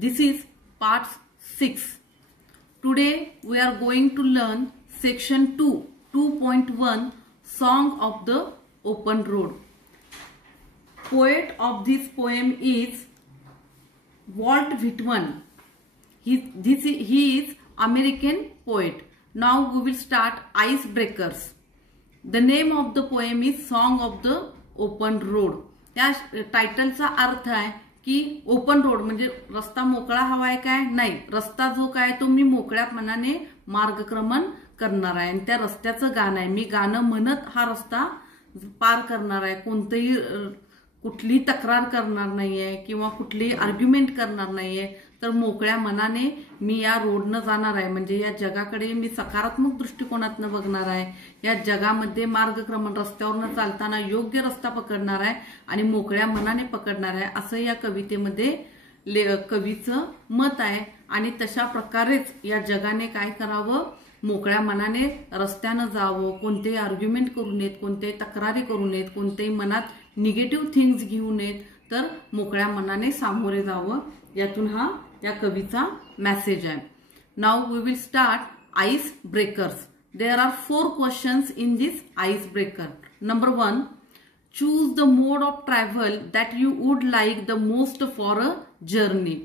This is part 6. Today we are going to learn section 2, 2.1 Song of the Open Road. Poet of this poem is Walt Whitman. He is American poet. Now we will start Icebreakers. The name of the poem is Song of the Open Road. त्या टायटलचा अर्थ आहे की open road म्हणजे रस्ता मोकळा हवाय काय नाही, रस्ता जो काय तो मी मोकळ्या मनाने मार्गक्रमण करणार आहे आणि त्या रस्त्याचं गाणं आहे. मी गाणं म्हणत हा रस्ता पार करणार आहे. कोणतेही कुठली तक्रार करणार नाहीये किंवा कुठली आर्ग्युमेंट करणार नाहीये, तर मोकळ्या मनाने मी या रोडनं जाणार आहे. म्हणजे या जगाकडे मी सकारात्मक दृष्टिकोनातनं बघणार आहे. या जगामध्ये मार्गक्रमण रस्त्यावरनं चालताना योग्य रस्ता पकडणार आहे आणि मोकळ्या मनाने पकडणार आहे, असं या कवितेमध्ये कवीचं मत आहे. आणि तशा प्रकारेच या जगाने काय करावं, मोकळ्या मनाने रस्त्यानं जावं, कोणतेही आर्ग्युमेंट करू नयेत, कोणतेही तक्रारी करू नयेत, कोणतेही मनात निगेटिव्ह थिंग्स घेऊ नयेत, तर मोकळ्या मनाने सामोरे जावं. यातून हा या कवीचा मेसेज आहे. Now we will start ice breakers. There are 4 questions in this ice breaker. Number 1, choose the mode of travel that you would like the most for a journey.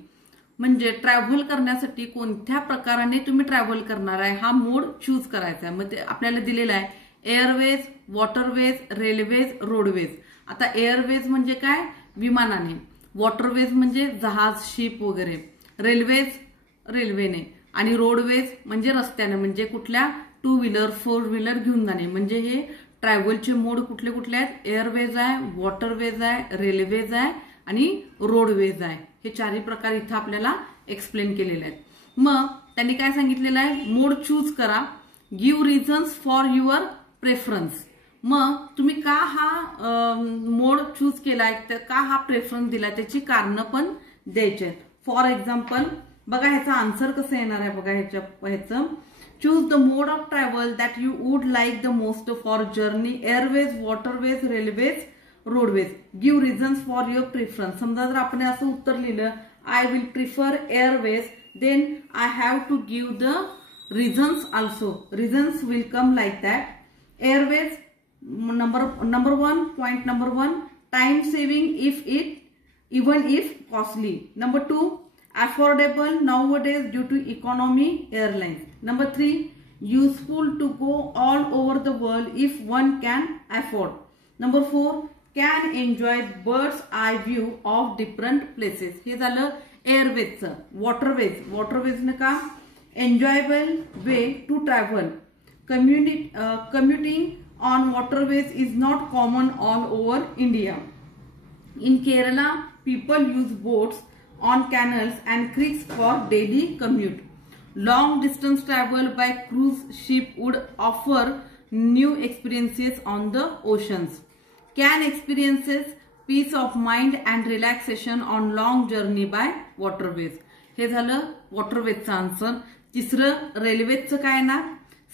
म्हणजे ट्रॅव्हल करण्यासाठी कोणत्या प्रकाराने तुम्ही ट्रॅव्हल करणार आहे हा मोड choose करायचा आहे. मग ते आपल्याला दिलेला आहे एअरवेज, वॉटरवेज, रेल्वेज, रोडवेज. आता एअरवेज म्हणजे काय, विमानाने. वॉटरवेज म्हणजे जहाज, शिप वगैरे. रेल्वेज रेल्वेने आणि रोडवेज म्हणजे रस्त्याने, म्हणजे कुठल्या 2 व्हीलर 4 व्हीलर घेऊन जाणे. म्हणजे हे ट्रॅव्हलचे मोड कुठले कुठले आहेत, एअरवेज आहे, वॉटरवेज आहे, रेल्वेज आहे आणि रोडवेज आहे. हे चारही प्रकार इथं आपल्याला एक्सप्लेन केलेले आहेत. मग त्यांनी काय सांगितलेलं आहे, मोड चूज करा, give reasons for your preference. मग तुम्ही का हा मोड चूज केलाय, का हा प्रेफरन्स दिलाय, त्याची कारणं पण द्यायची आहेत. फॉर एक्झाम्पल बघा ह्याचा आन्सर कसं येणार आहे. बघा ह्याचं choose the mode of travel that you would like the most for journey, airways, waterways, railways, roadways. Give reasons for your preference. समजा जर आपण असं उत्तर लिहिलं, I will prefer airways, then I have to give the reasons also. Reasons will come like that. Airways number 1, point number 1, time saving even if costly. Number 2, affordable nowadays due to economy airlines. Number 3, useful to go all over the world if one can afford. Number 4, can enjoy bird's eye view of different places. हे झालं एअरवेजचं. Waterways ने का, enjoyable way to travel. Commuting on waterways is not common all over India. In Kerala, people use boats on canals and creeks for daily commute. Long distance travel by cruise ship would offer new experiences on the oceans. Can experiences peace of mind and relaxation on long journey by waterways. हे झालं वॉटरवेजचं answer. तिसरं रेल्वेचं काय ना,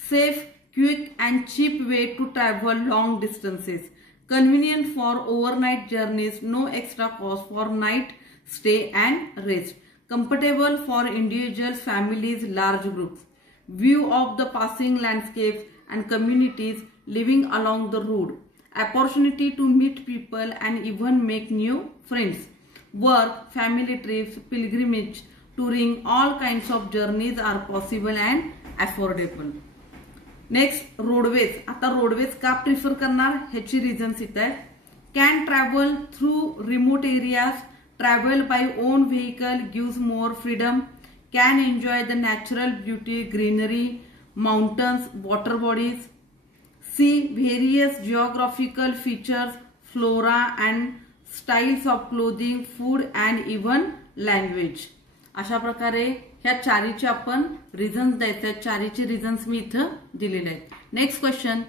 safe, quick and cheap way to travel long distances, convenient for overnight journeys, no extra cost for night stay and rest, comfortable for individuals, families, large groups, view of the passing landscapes and communities living along the route, opportunity to meet people and even make new friends, work, family trips, pilgrimage, touring, all kinds of journeys are possible and affordable. Next roadways. आता roadways का prefer करणार ह्याची reasons इथं आहे. Can travel through remote areas, travel by own vehicle gives more freedom, can enjoy the natural beauty, greenery, mountains, water bodies, see various geographical features, flora and styles of clothing, food and even language. अशा प्रकारे ह्या चारीचे आपण reasons द्यायचे. चारीचे reasons मी इथं दिलेले आहेत. Next question,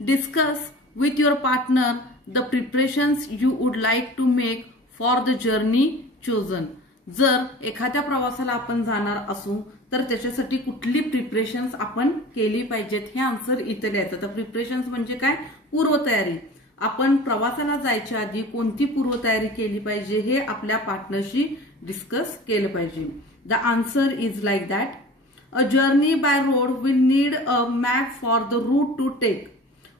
discuss with your partner the preparations you would like to make for the journey chosen. जर एखाद्या प्रवासाला आपण जाणार असू तर त्याच्यासाठी कुठली प्रिपरेशन्स आपण केली पाहिजेत हे आन्सर इथे द्यायचं. तर प्रिपरेशन्स म्हणजे काय, पूर्वतयारी. आपण प्रवासाला जायच्या आधी कोणती पूर्वतयारी केली पाहिजे हे आपल्या पार्टनरशी डिस्कस केलं पाहिजे. The answer is like that. A journey by road will need a map for the route to take.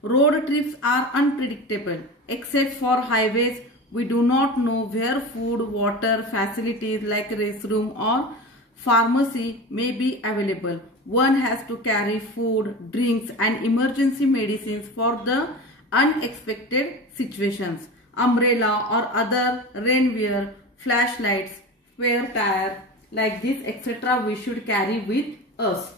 Road trips are unpredictable. Except for highways, we do not know where food, water, facilities like restroom or pharmacy may be available. One has to carry food, drinks and emergency medicines for the unexpected situations. Umbrella or other rainwear, flashlights, spare tire like this etc. we should carry with us.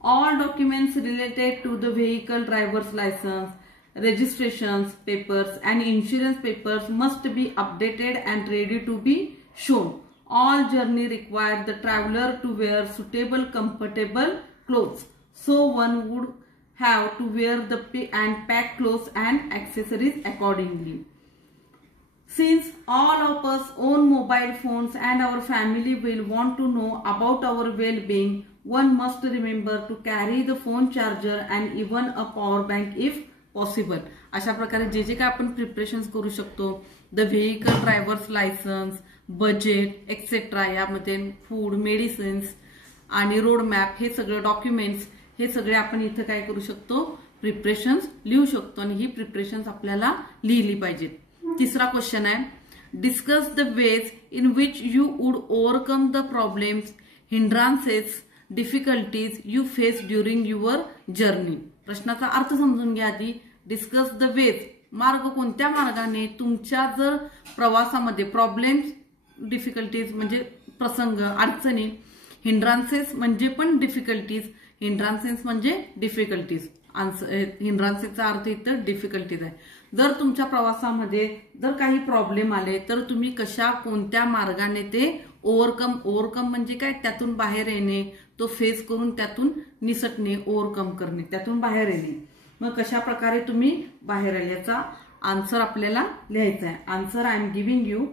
All documents related to the vehicle, driver's license, registrations papers and insurance papers must be updated and ready to be shown. All journey require the traveler to wear suitable comfortable clothes. So one would have to wear and pack clothes and accessories accordingly. Since all of us own mobile phones and our family will want to know about our well-being, one must remember to carry the phone charger and even a power bank if possible. अशा प्रकारे जे काय आपण preparations करू शकतो, the vehicle, drivers licence, budget etcetera, यामध्ये food, medicines आणि road map हे सगळे डॉक्युमेंट्स हे सगळे आपण इथं काय करू शकतो, प्रिपरेशन्स लिहू शकतो आणि ही प्रिपरेशन्स आपल्याला लिहिली पाहिजेत. तिसरा क्वेश्चन आहे, discuss the ways in which you would overcome the problems, hindrances, difficulties you face during your journey. प्रश्नाचा अर्थ समजून घ्या आधी. डिस्कस द वेज, मार्ग, कोणत्या मार्गाने तुमच्या जर प्रवासामध्ये प्रॉब्लेम्स, डिफिकल्टीज म्हणजे प्रसंग, अडचणी, हिंड्रान्सेस म्हणजे पण डिफिकल्टीज, हिंड्रान्सेस म्हणजे डिफिकल्टीज, हिंड्रान्सेसचा अर्थ इथं डिफिकल्टीज आहे. जर तुमच्या प्रवासामध्ये जर काही प्रॉब्लेम आले तर तुम्ही कशा कोणत्या मार्गाने ते ओव्हरकम म्हणजे काय, त्यातून बाहेर येणे, तो फेस करून त्यातून निसटणे, ओव्हरकम करणे, त्यातून बाहेर येणे. मग कशा प्रकारे तुम्ही बाहेर आले याचा आन्सर आपल्याला लिहायचा आहे. Answer I am giving you.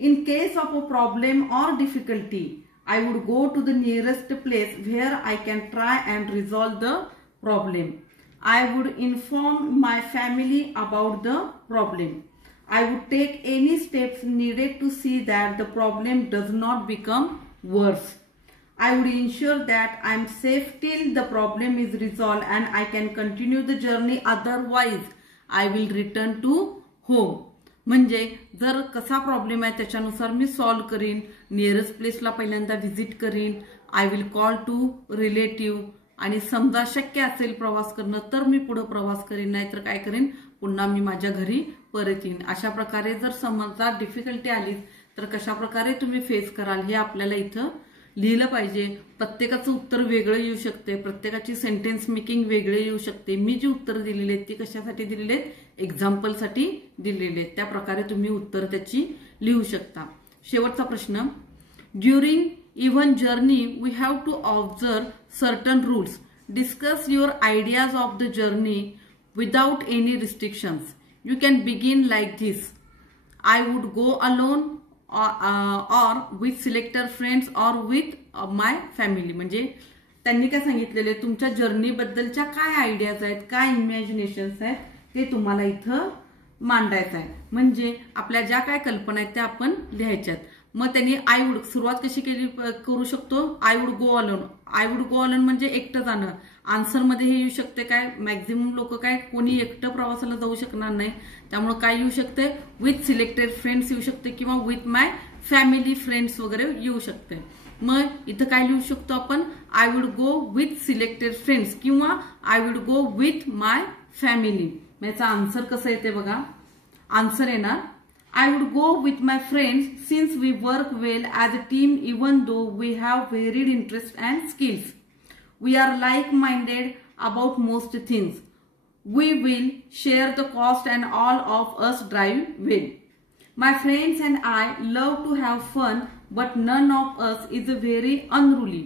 In case of a problem or difficulty I would go to the nearest place where I can try and resolve the problem. I would inform my family about the problem. I would take any steps needed to see that the problem does not become worse. I would ensure that I am safe till the problem is resolved and I can continue the journey. Otherwise, I will return to home. म्हणजे जर कसा problem आहे त्याच्यानुसार मी solve करीन, nearest प्लेसला पहिल्यांदा visit करीन, I will call to relative, आणि समजा शक्य असेल प्रवास करणं तर मी पुढे प्रवास करीन, नाहीतर काय करीन, पुन्हा मी माझ्या घरी परत येईन. अशा प्रकारे जर समजा डिफिकल्टी आली तर कशा प्रकारे तुम्ही फेस कराल हे आपल्याला इथं लिहिलं पाहिजे. प्रत्येकाचं उत्तर वेगळं येऊ शकते, प्रत्येकाची सेंटेन्स मेकिंग वेगळे येऊ शकते. मी जी उत्तर दिलेली आहेत ती कशासाठी दिलेली आहेत, एक्झाम्पलसाठी दिलेली आहेत. त्या प्रकारे तुम्ही उत्तर त्याची लिहू शकता. शेवटचा प्रश्न, during even journey we have to observe certain rules. Discuss your ideas of the journey without any restrictions. You can begin like this. I would go alone or with selected friends or with my family. म्हणजे त्यांनी काय सांगितलेले, तुमच्या journey बद्दलच्या काय ideas आहेत, काय इमॅजिनेशन्स आहेत ते तुम्हाला इथं मांडायचं आहे. म्हणजे आपल्या ज्या काय कल्पना आहेत त्या आपण लिहायच्यात. मग त्यांनी आय वुड सुरुवात कशी करू शकतो, I would go alone. I would go alone म्हणजे एकटं जाणं. आन्सरमध्ये हे येऊ शकते काय, मॅक्झिमम लोक काय कोणी एकटं प्रवासाला जाऊ शकणार नाही, त्यामुळे काय येऊ शकते, विथ सिलेक्टेड फ्रेंड्स येऊ शकते किंवा विथ माय फॅमिली फ्रेंड्स वगैरे येऊ शकते. मग इथं काय लिहू शकतो आपण, I would go with selected friends किंवा I would go with my family. याचा आन्सर कसं येते बघा. आन्सर येणार, I would go with my friends since we work well as a team even though we have varied interests and skills. We are like-minded about most things. We will share the cost and all of us drive well. My friends and I love to have fun but none of us is very unruly.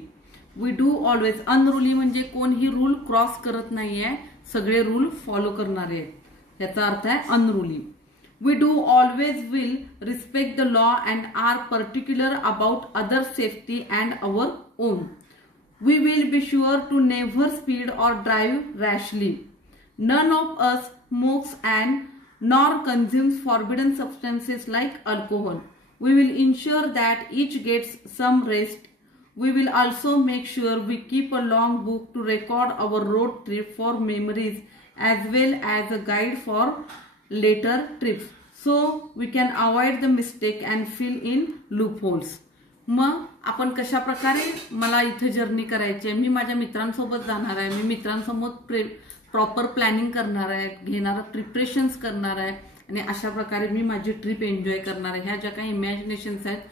We do always, unruly म्हणजे कोणीही rule cross करत नाहीये, सगळे rule follow करणारे आहेत, याचा अर्थ आहे unruly. We do always will respect the law and are particular about others' safety and our own. We will be sure to never speed or drive rashly. None of us smokes and nor consumes forbidden substances like alcohol. We will ensure that each gets some rest. We will also make sure we keep a long book to record our road trip for memories as well as a guide for later trips. So we can avoid the mistake and fill in loopholes. मग आपण कशा प्रकारे मला इथे journey करायची आहे, मी माझ्या मित्रांसोबत जाणार आहे, मी मित्रांसोबत प्रॉपर प्लॅनिंग करणार आहे, घेणार प्रिपरेशन्स करणार आहे आणि अशा प्रकारे मी माझी ट्रिप एन्जॉय करणार आहे. ह्या ज्या काही इमॅजिनेशन्स आहेत,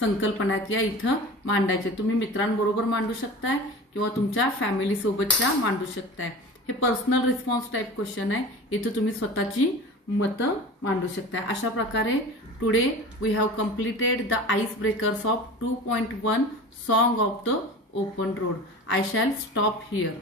संकल्पना आहेत, या इथं मांडायचे. तुम्ही मित्रांबरोबर मांडू शकताय किंवा तुमच्या फॅमिली सोबतच्या मांडू शकताय. हे पर्सनल रिस्पॉन्स टाइप क्वेश्चन आहे. इथं तुम्ही स्वतःची मतं मांडू शकताय. अशा प्रकारे today we have completed the ice breakers of 2.1 song of the open road. I shall stop here.